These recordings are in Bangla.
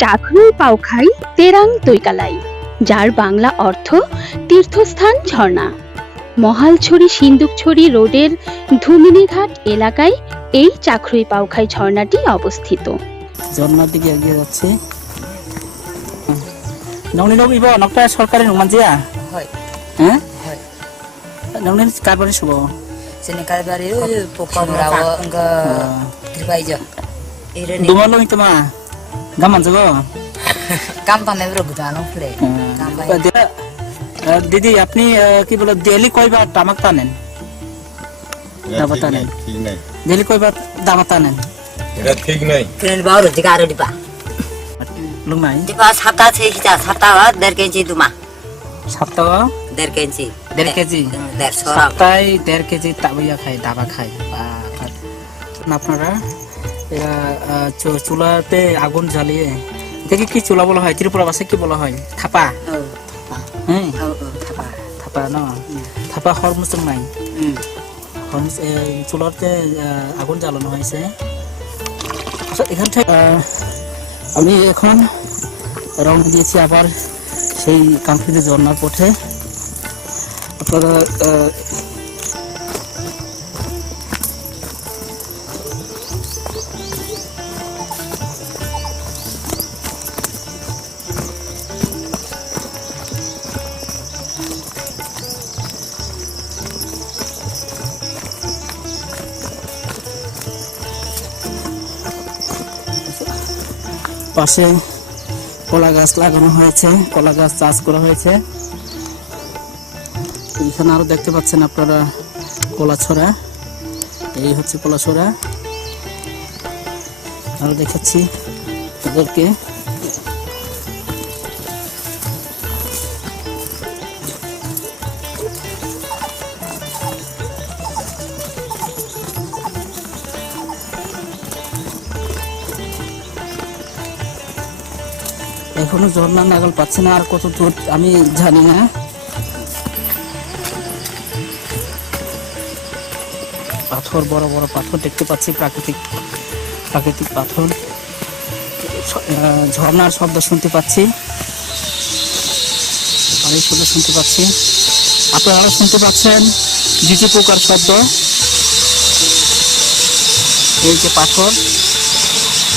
চাকরুই পাওখাই তেরাং তৈকালাই যার বাংলা অর্থ তীর্থস্থান ঝর্ণা। মহালছড়ি সিন্দুকছড়ি রোডের ধুমিনীঘাট এলাকায় এই চাকরুই পাওখাই ঝর্ণাটি অবস্থিত। ঝর্ণার দিকে এগিয়ে যাচ্ছে। ননি নব ইব নকটা সরকারি নমানজিয়া হয়। হ্যাঁ? হয়। ননি কারবারি শুভ? pokok merawa enggak dibai aja ini gampang gitu দিদি আপনি কি বলে ডেলি কয়বার তামাক টানেন দাবা টানেন ডেলি কয়বার দামা টানেন এটা ঠিক নাই লুমাই সপ্তাহ দেড় কেজি dari সপ্তাহে দেড় কেজি তাবইয়া খাই দাবা খাই। আপনারা এরা, চুলাতে আগুন জ্বালিয়ে এটাকে কি চুলা বলা হয়? ত্রিপুরা ভাষায় কি বলা হয়? থাপা। হ্যাঁ থাপা। ন? থাপা hmm হরমুস চুলাতে আগুন জ্বালানো হয়েছে আচ্ছা, এখান থেকে আমি এখন রওনা দিয়েছি আবার সেই কাঙ্ক্ষিত ঝর্ণার পথে। আপনারা পাশে কলা গাছ লাগানো হয়েছে, কলা গাছ চাষ করা হয়েছে। এখানে আরও দেখতে পাচ্ছেন আপনারা কলা ছড়া। এই হচ্ছে কলা ছড়া। আরও দেখাচ্ছি তাদেরকে এখনও ঝর্ণার নাগাল পাচ্ছে না, আর কত দূর আমি জানি না। পাথর, বড় বড় পাথর দেখতে পাচ্ছি, প্রাকৃতিক প্রাকৃতিক পাথর। ঝর্ণার শব্দ শুনতে পাচ্ছি। অনেক শব্দ শুনতে পাচ্ছি। আপনারা শুনতে পাচ্ছেন জিজি পোকার শব্দ। এই যে পাথর,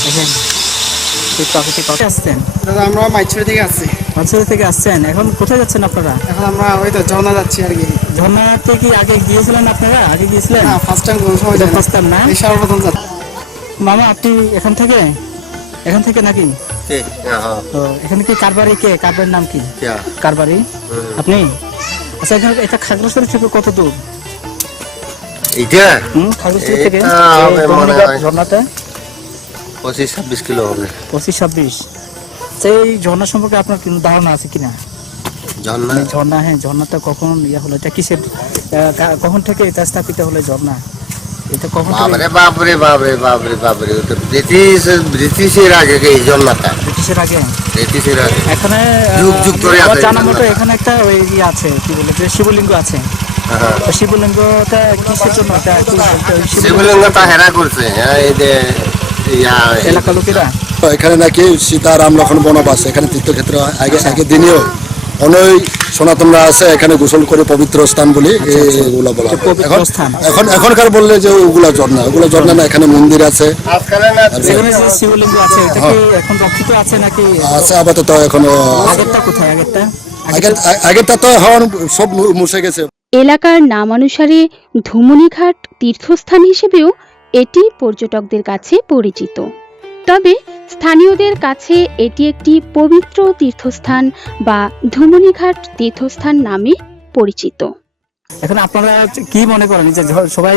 দেখেন। এই প্রাকৃতিক আসছেন। দাদা আমরা মাইছড়ি থেকে আসছি। মাছুরি থেকে আসছেন। এখন কোথায় যাচ্ছেন আপনারা? এখন আমরা ওই তো ঝর্ণা যাচ্ছি আর কি। ঝর্ণাতে কি আগে গিয়েছিলেন আপনারা? আগে গিয়েছিলেন? না ফার্স্ট টাইম কোনো সময় এটা যাই না। first time না? এই সর্বপ্রথম যাচ্ছি। মামা আপনি এখান থেকে? এখান থেকে নাকি? হ্যাঁ তো এখানে কি কারবারি কে? কারবারির নাম কি? কারবারি? আপনি? আচ্ছা এখানে এটা খাগড়াছড়ি থেকে কত দূর? এইটা? হুম খাগড়াছড়ি থেকে। এটা পঁচিশ ছাব্বিশ কিলো হবে। পঁচিশ ছাব্বিশ। সেই ঝর্ণা সম্পর্কে আপনার কোনো ধারণা আছে কিনা? ঝর্ণা? ঝর্ণা হ্যাঁ ঝর্ণাটা কখন ইয়ে হলো এটা কিসের কখন থেকে এটা স্থাপিত হলো ঝর্ণা? এটা কখন ব্রিটিশ ব্রিটিশের আগে এই ঝর্ণাটা। ব্রিটিশের আগে? ব্রিটিশের আগে। এখানে যুগ যুগ ধরে আছে জানা মতো এখানে একটা ওই আছে কি বলে যে শিবলিঙ্গ আছে। হ্যাঁ। শিবলিঙ্গটা কিসের জন্য? এটা শিবলিঙ্গটা হেরা করছে হ্যাঁ এই যে ইয়া লোকেরা? এখানে নাকি সীতা রাম লক্ষণ বনবাস এখানে তীর্থক্ষেত্র আগে আগে দিনেও অনই সনাতনরা আছে এখানে গোসল করে পবিত্র স্থান বলি এগুলো বলা এখন এখন এখনকার বললে যে ওগুলা ঝর্ণা ওগুলো ঝর্ণা না এখানে মন্দির আছে। যেখানে যে শিবলিঙ্গ আছে এটা কি এখন রক্ষিত আছে নাকি? আছে আপাতত এখনও আগেরটা তো এখন সব মুছে গেছে। এলাকার নামানুসারে ধুমুনিঘাট তীর্থস্থান হিসেবেও এটি পর্যটকদের কাছে পরিচিত। তবে স্থানীয়দের কাছে এটি একটি পবিত্র তীর্থস্থান বা ধুমনিঘাট তীর্থস্থান নামে পরিচিত। এখন আপনারা কি মনে করেন? যে সবাই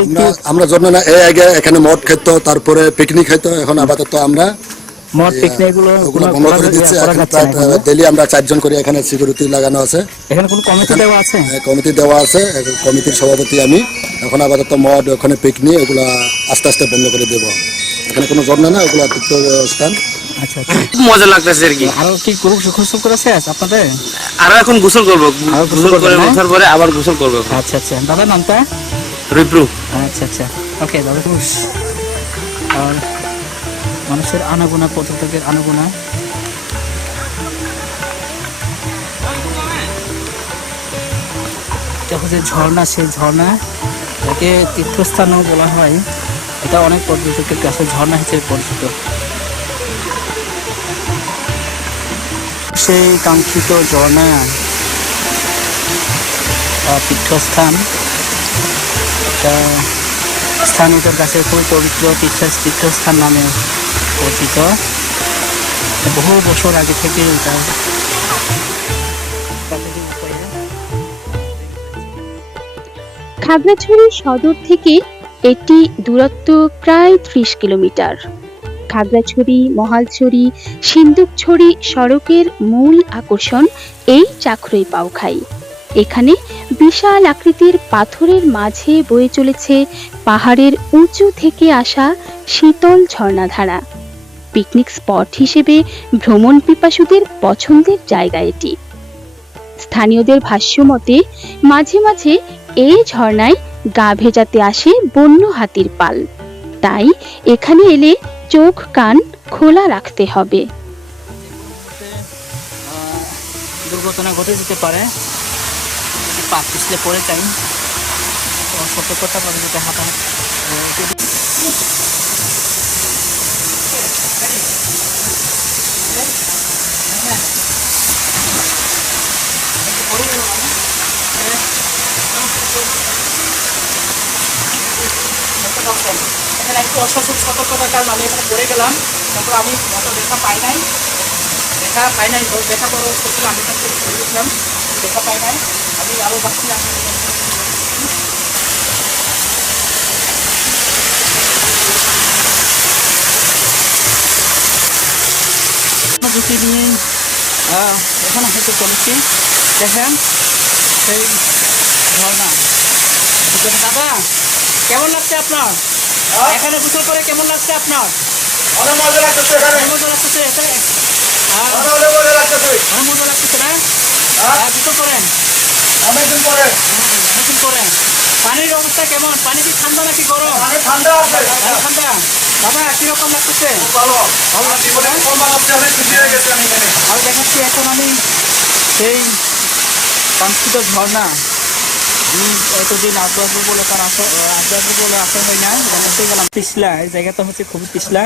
আমরা জন্য না এই আগে এখানে মদ খেত তারপরে পিকনিক খেত এখন আপাতত আমরা মদ পিকনিক এগুলো ওগুলো বন্ধ করে দিচ্ছে এখন প্রায় ডেলি আমরা চারজন করে এখানে সিকিউরিটি লাগানো আছে। এখানে কোনো কমিটি দেওয়া আছে? হ্যাঁ, কমিটি দেওয়া আছে। কমিটির সভাপতি আমি। এখন আপাতত মদ ওখানে পিকনিক এগুলা আস্তে আস্তে বন্ধ করে দেবো। এখানে কোনো ঝর্ণা না ওগুলা তীর্থ স্থান আচ্ছা আচ্ছা। মজা লাগতেছে আর কি। আরও কি গোসল গোসল করে আপনাদের? আরও এখন গোসল করব। গোসল করে ওঠার পরে আবার গোসল করব আচ্ছা আচ্ছা। দাদার নামটা? রিপ্রু আচ্ছা আচ্ছা। ওকে দাদা খুশ। আর মানুষের আনাগোনা পর্যটকের আনাগোনা। দেখো যে ঝর্ণা, সেই ঝর্ণা, একে তীর্থস্থানও বলা হয়। এটা অনেক পর্যটকের কাছে ঝর্ণা হিসেবে পরিচিত। সেই কাঙ্ক্ষিত ঝর্ণা বা তীর্থস্থান স্থানীয়দের কাছে খুবই পবিত্র তীর্থ তীর্থস্থান নামে পরিচিত বহু বছর আগে থেকে এটা খাগড়াছড়ি সদর থেকে এটি দূরত্ব প্রায় ত্রিশ কিলোমিটার। খাগড়াছড়ি, মহালছড়ি সিন্দুকছড়ি সড়কের মূল আকর্ষণ এই চাকরই পাউখাই এখানে বিশাল আকৃতির পাথরের মাঝে বয়ে চলেছে পাহাড়ের উঁচু থেকে আসা শীতল ঝর্ণাধারা। পিকনিক স্পট হিসেবে ভ্রমণ পিপাসুদের পছন্দের জায়গা এটি। স্থানীয়দের ভাষ্য মতে, মাঝে মাঝে এই ঝর্ণায় গা ভেজাতে আসে বন্য হাতির পাল। তাই এখানে এলে চোখ, কান খোলা রাখতে হবে। দুর্ঘটনা ঘটে যেতে পারে। পা পিছলে পড়ে যাই। সতর্কতা ভাবে যেতে হাঁটা। এখানে একটু সতর্কতার কারণে আমি এখানে পড়ে গেলাম। তারপর আমি অত দেখা পাই নাই। দেখা পাই নাই দেখা করো সত্যি আমি এখান থেকে পড়ে গেছিলাম দেখা পাই নাই। আমি আরও বাকি আমি ঝুঁকি নিয়ে এখানে হেঁটে চলেছি। দেখেন, সেই ঝর্ণা। দাদা, কেমন লাগছে আপনার? এখানে গোসল করে কেমন লাগছে আপনার? অনেক মজা লাগতেছে এখানে। মজা লাগতেছে এটা আহ, অনেক মজা লাগতেছে। অনেক মজা লাগতেছে না? হ্যাঁ, গোসল করেন। অনেকদিন পরে। গোসল করেন। পানির অবস্থা কেমন? পানি কি ঠান্ডা নাকি গরম? ঠান্ডা আছে। হ্যাঁ, ঠান্ডা। দাদা কীরকম লাগতেছে? ভালো। ভালো লাগছে জীবনে না? লাগছে অনেক খুশি হয়ে গেছে আমি এখানে। আমি দেখাচ্ছি এখন আমি সেই কাঙ্ক্ষিত ঝর্ণা। আমি এতদিন আসব বলে তার আসা আসব বলে আসা হয় না এখানে এসে গেলাম পিছলা এই জায়গাটা হচ্ছে খুবই পিছলা।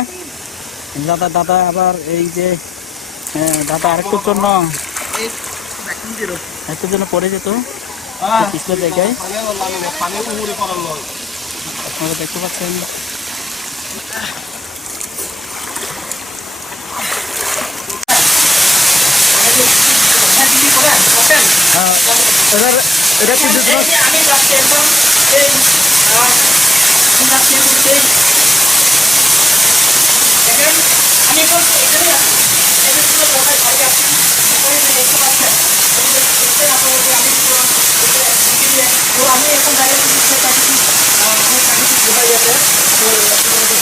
দাদা দাদা আবার এই যে দাদা আরেকটুর জন্য একটুর জন্য পড়ে যেত পিছলা জায়গায়। আপনারা দেখতে পাচ্ছেন। হ্যাঁ, এটা কি দুটো আমি যাচ্ছি একদম যাচ্ছি এখন সেই দেখেন আমি এখন এখানে আছি এখানে পুরো কোথায় বাইরে আছি এখানে দেখতে পাচ্ছেন এই যে দেখছেন আমি পুরো এখানে ঢুকে দিয়ে তো আমি এখন দাঁড়িয়ে আছি সেই প্রাকৃতিক প্রাকৃতিক গুহায় আছে। তো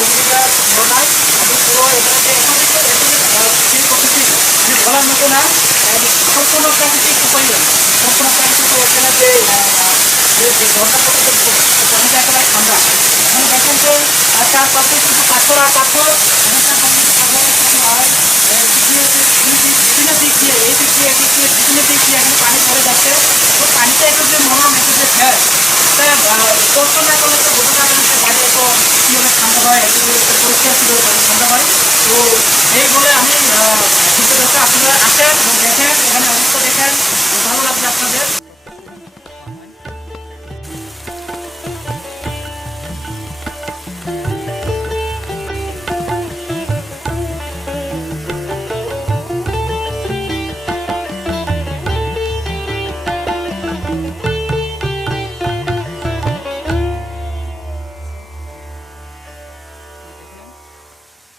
ভূমিকা ঝর্ণায় আমি পুরো এখানে যে এখানে যে এখানে আহ, সেই প্রকৃতি বলার মতো না সম্পূর্ণ প্রাকৃতিক উপায় সম্পূর্ণ প্রাকৃতিক উপায় এখানে যে আহ, যে যে ঠান্ডা এখানে দেখেন চারপাশে কিন্তু পাথর আর পাথর এখানে চারপাশে কিন্তু পাথর আর পাথর আর আহ, এদিক দিয়ে যে দিক- বিভিন্ন দিয়ে এই দিক দিয়ে দিক পানি পড়ে যাচ্ছে তো পানিটা একটু যে মরম একটু যে ফ্যাস করলে তো ঠান্ডা হয় কীভাবে ঠান্ডা হয় তো এই বলে আমি কিন্তু আপনারা আসেন দেখেন এখানে অবস্থা দেখেন ভালো লাগবে আপনাদের।